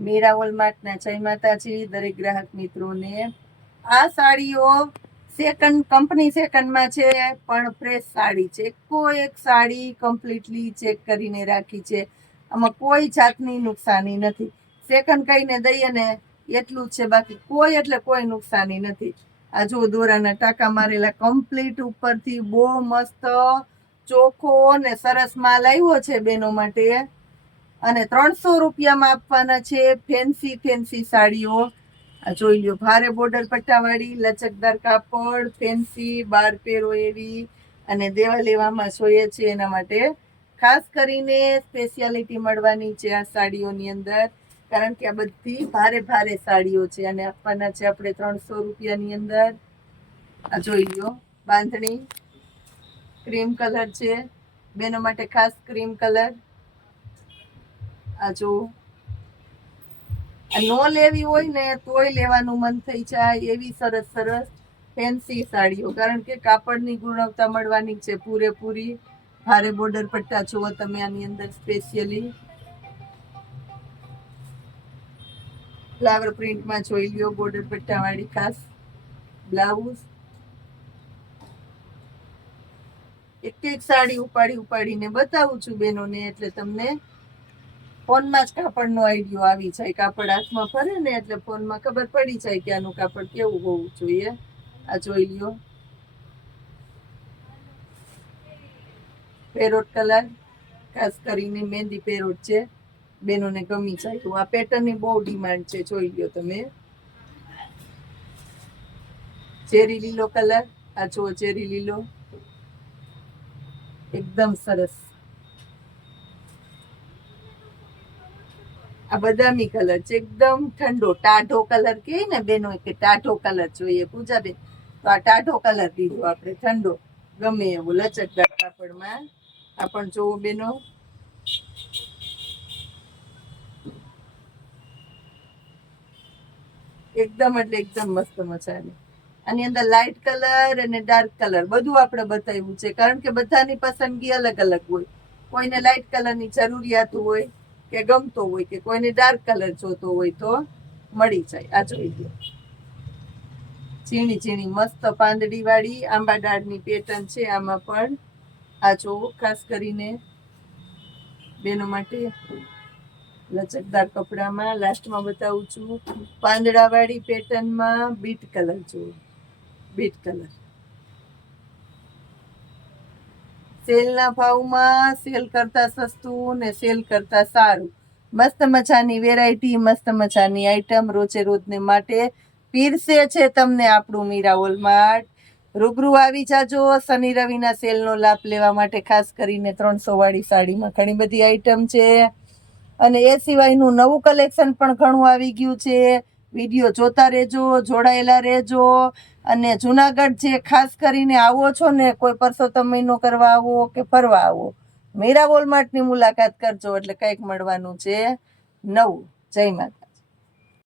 મીરા વોલમાર્ટના જય માતાજી દરેક ગ્રાહક મિત્રોને। આ સાડીઓ કંપની સેકન્ડમાં છે, પણ ફ્રેશ સાડી છે। કોઈ એક સાડી કમ્પ્લીટલી ચેક કરીને રાખી છે, આમાં કોઈ જાતની નુકસાની નથી। સેકન્ડ કહીને દઈએ ને એટલું જ છે, બાકી કોઈ એટલે કોઈ નુકસાની નથી। આ જો દોરાના ટાંકા મારેલા કમ્પ્લીટ ઉપરથી બહુ મસ્ત ચોખ્ખો ને સરસ માલ આવ્યો છે બેનો માટે। અને 300 રૂપિયામાં આપવાના છે ફેન્સી સાડીઓ। આ જોઈ લ્યો, ભારે બોર્ડર પટ્ટાવાળી લચકદાર કાપડ, ફેન્સી બાર પહેરો એવી, અને દેવા લેવામાં જોઈએ છે એના માટે ખાસ કરીને સ્પેશિયાલિટી મળવાની છે આ સાડીઓની અંદર, કારણ કે આ બધી ભારે સાડીઓ છે અને આપવાના છે આપણે 300 રૂપિયાની અંદર। આ જોઈ લ્યો, બાંધણી ક્રીમ કલર છે બેનો માટે, ખાસ ક્રીમ કલર। આ જો નો લેવી હોય ને તોય લેવાનું મન થઈ જાય એવી સરસ ફેન્સી સાડીઓ, કારણ કે કાપડની ગુણવત્તા મળવાની છે પૂરેપૂરી। ભારે બોર્ડર પટ્ટા જુઓ તમે આની અંદર, સ્પેશિયલી ફ્લાવર પ્રિન્ટમાં જોઈ લ્યો, બોર્ડર પટ્ટાવાળી ખાસ બ્લાઉઝ। એક સાડી ઉપાડીને બતાવું છું બેનોને, એટલે તમને ફોનમાં જ કાપડનો આઈડિયો આવી જાય। કાપડ હાથમાં ફરે ને એટલે ફોનમાં ખબર પડી જાય કે આનું કાપડ કેવું હોવું જોઈએ। આ જોઈ લ્યો, પેરોટ કલર, ખાસ કરીને મહેંદી પેરોટ છે, બેનોને ગમી જાય। આ પેટર્નની બહુ ડિમાન્ડ છે, જોઈ લ્યો તમે। ચેરી લીલો કલર, આ જો ચેરી લીલો એકદમ સરસ। આ બદામી કલર છે, એકદમ ઠંડો ટાઢો કલર કે ને બેનો, કે ટાઢો કલર જોઈએ પૂજાબેન, તો આ ટાઢો કલર દીધો આપણે, ઠંડો ગમે એવો લચકદાર કાપડમાં। આ પણ જોવો બેનો, એકદમ એટલે એકદમ મસ્ત મજાની। આની અંદર લાઇટ કલર અને ડાર્ક કલર બધું આપણે બતાવ્યું છે, કારણ કે બધાની પસંદગી અલગ હોય। કોઈને લાઇટ કલરની જરૂરિયાત હોય કે ગમતો હોય, કે કોઈને ડાર્ક કલર જોતો હોય તો મળી જાય। આ જોઈ લો, ઝીણી મસ્ત પાંદડી વાળી આંબા ડાળની પેટર્ન છે આમાં પણ। આ જો ખાસ કરીને બેનો માટે લચકદાર કપડામાં, લાસ્ટમાં બતાવું છું પાંદડા વાળી પેટર્નમાં બીટ કલર, જો બીટ કલર સેલના ભાવમાં, સેલ કરતા સસ્તું ને સેલ કરતા સારું। મસ્ત મજાની વેરાયટી, મસ્ત મજાની આઈટમ રોજને માટે પીરસે છે તમને આપણું મીરા વોલમાર્ટ। રૂબરૂ આવી જાજો શનિ રવિના સેલનો લાભ લેવા માટે। ખાસ કરીને 300 વાળી સાડીમાં ઘણી બધી આઈટમ છે, અને એ સિવાયનું નવું કલેક્શન પણ ઘણું આવી ગયું છે। વિડીયો જોતા રહેજો, જોડાયેલા રહેજો। અને જુનાગઢ જે ખાસ કરીને આવો છો ને, કોઈ પરસોત્તમ મહિનો કરવા આવો કે ફરવા આવો, મીરા વોલમાર્ટની મુલાકાત કરજો, એટલે કંઈક મળવાનું છે નવું। જય માતા।